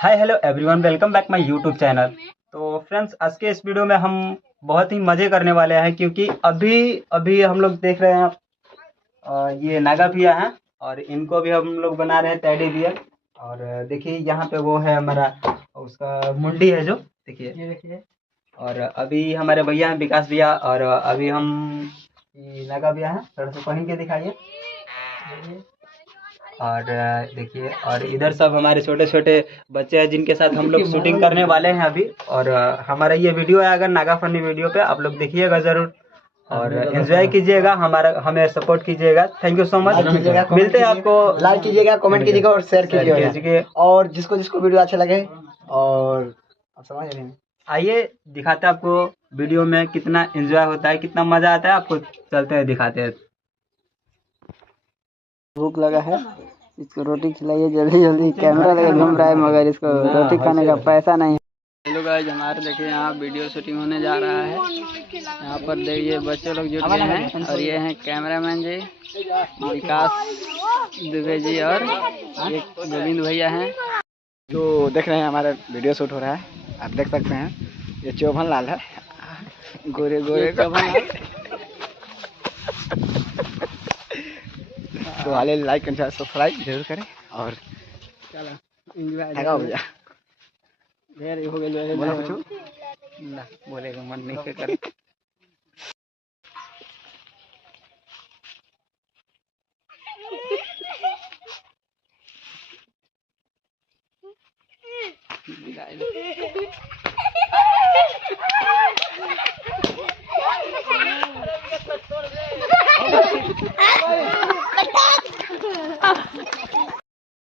Hi hello everyone, welcome back my YouTube channel. तो friends, आज के इस वीडियो में हम बहुत ही मज़े करने वाले हैं क्योंकि अभी अभी हम लोग देख रहे हैं ये नागा पिया हैं और इनको भी हम लोग बना रहे हैं टेडी बियर। और देखिए यहाँ पे वो है हमारा उसका मुंडी है जो देखिए ये देखिए। और अभी हमारे भैया हैं विकास भैया और अभी हम ये नागा भैया हैं, थोड़ा सा पहन के दिखाइए। और देखिए, और इधर सब हमारे छोटे छोटे बच्चे हैं जिनके साथ हम लोग शूटिंग करने वाले हैं अभी। और हमारा ये वीडियो है अगर नागा फनी वीडियो पे, आप लोग देखिएगा जरूर और एंजॉय कीजिएगा, हमारा हमें सपोर्ट कीजिएगा। Thank you so much. मिलते हैं आपको, लाइक कीजिएगा, कमेंट कीजिएगा और शेयर कीजिएगा। और जिसको जिसको वीडियो अच्छा लगे और आप समझ रहे हैं, आइए दिखाते हैं आपको वीडियो में कितना एंजॉय होता है, कितना मजा आता है। आपको चलते हैं दिखाते हैं। भूख लगा है, इसको रोटी खिलाइए जल्दी जल्दी। कैमरा लगे घूम रहा है मगर इसको रोटी खाने का पैसा नहीं है। हेलो गाइस, हमारे देखिए यहाँ वीडियो शूटिंग होने जा रहा है। यहाँ पर देखिए बच्चे लोग जुट गए हैं और ये हैं कैमरामैन जी विकास दुबे जी और एक गोविंद भैया हैं जो देख रहे हैं हमारा वीडियो शूट हो रहा है। आप देख सकते हैं ये चौभन लाल है, गोरे गोरे चौभन लाल। तो वाले लाइक एंड सब्सक्राइब जरूर करें और चलो एंजॉय हो गया। ढेर हो गया बोला कुछ ना, बोलेगा मन नहीं कर।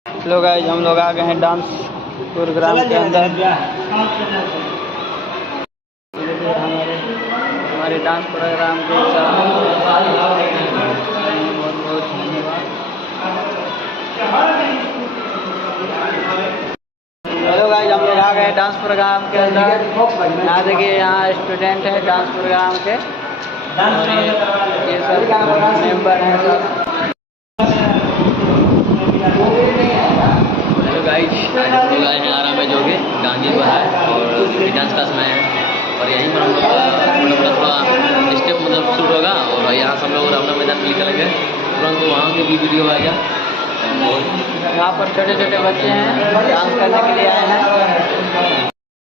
हेलो गाइस, हम लोग आ गए हैं डांस प्रोग्राम के अंदर। हमारे डांस प्रोग्राम के बहुत बहुत धन्यवाद। हेलो गाइस, हम लोग आ गए डांस प्रोग्राम के अंदर। यहाँ देखिए, यहाँ स्टूडेंट है डांस प्रोग्राम के, ये सब मेंबर हैं सब। हेलो गाइस, आज हम लोग आए हैं आरा में जो कि गांधी पर है और डांस क्लास में है और यहीं पर हम लोग थोड़ा स्टेप मतलब शूट होगा और यहाँ से हम लोग अपना मैदान में निकलेंगे तुरंत, वहाँ की भी वीडियो आएगा। और यहाँ पर छोटे छोटे बच्चे हैं डांस करने के लिए आए हैं।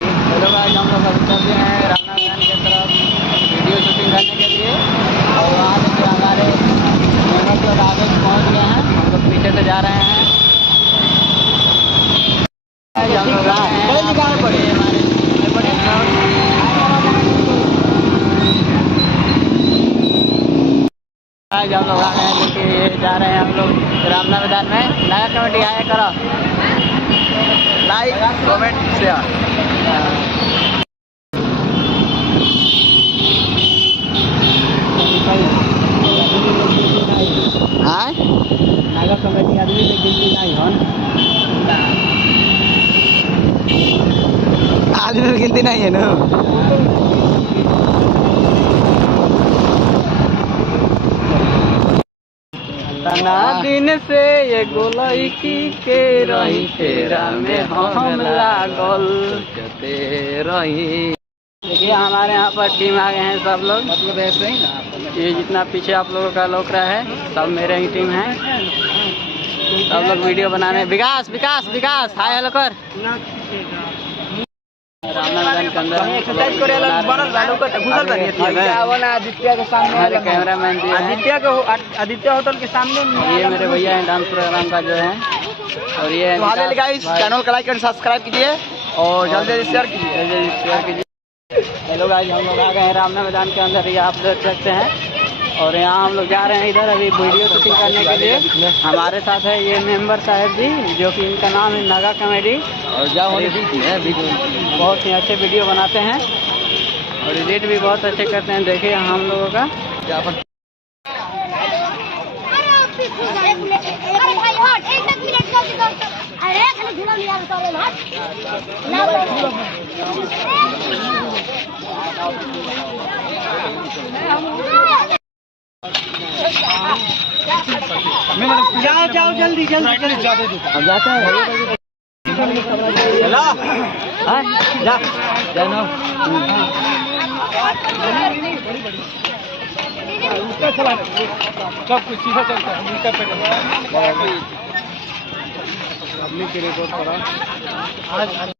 हेलो गाइस, हम लोग अभी चलते हैं रामना मैदान की तरफ वीडियो शूटिंग करने के लिए और वहाँ से हमारे मेहनत लोग आगे पहुँच गए हैं, हम लोग पीछे से जा रहे हैं। हम लोग आए हैं हम लोग आ गए हैं, देखिए जा रहे हैं हम लोग रामना मैदान में। नागा कमेटी आया करो, लाइक कमेंट शेयर। हाँ नागा कमेटी आदमी से गिनती नहीं हन, आदमी में गिनती नहीं है ना। तना दिन से ये गोलैकी के रही तेरा में हम लागल जते रही। देखिए हमारे यहाँ पर टीम आ गए हैं सब लोग, मतलब ऐसे ही ना। ये जितना पीछे आप लोगों का लोक रहा है सब मेरे ही टीम है। सब लोग वीडियो बनाने। विकास विकास विकास हाय हेलो कर। रामना मैदान के अंदर एक्सरसाइज करे बनल बालू का घुसल बनिए आदित्य के सामने। हमारे कैमरामैन जी आदित्य होटल के सामने। ये मेरे भैया हैं डांस प्रोग्राम का जो है। और ये तो गाइस, चैनल को लाइक एंड सब्सक्राइब कीजिए और जल्दी शेयर कीजिए। हेलो गाइस, हम लोग आ गए हैं रामना मैदान के अंदर, ये आप देख सकते हैं। और यहाँ हम लोग जा रहे हैं इधर अभी वीडियो शूटिंग करने के लिए। हमारे साथ है ये मेंबर साहब जी, जो कि इनका नाम है नागा कॉमेडी और बहुत ही अच्छे वीडियो बनाते हैं और एडिट भी बहुत अच्छे करते हैं। देखिए हम लोगों का जाओ जल्दी जल्दी जाते हैं। चला हाँ? जा जानो सब कुछ सीधा चलता है उल्टा पे पब्लिक के रिकॉर्ड करा